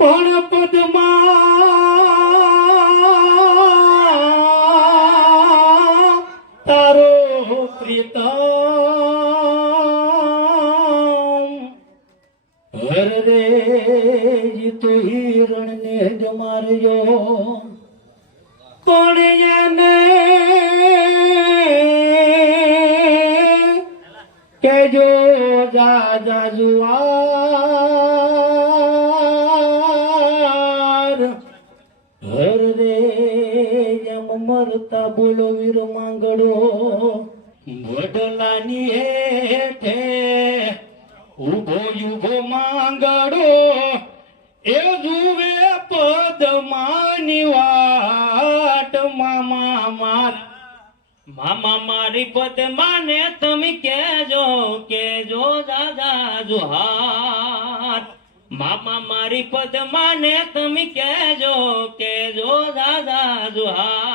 પણ પદમાં, તારો પ્રીતમ. હર રે તું હિરણ ને જ મારજો પણ એને કેજો જા જુવાર મરતા બોલો વીર માંગડો, વડલાની હેઠે ઊભો યુભો માંગડો, એ જુવે પદ માની વાટ. મામા માર, મામા મારી પદમાને તમે કેજો કેજો દાદા જુહાર. મામા મારી પદમાને તમે કેજો કેજો દાદા જુહાર.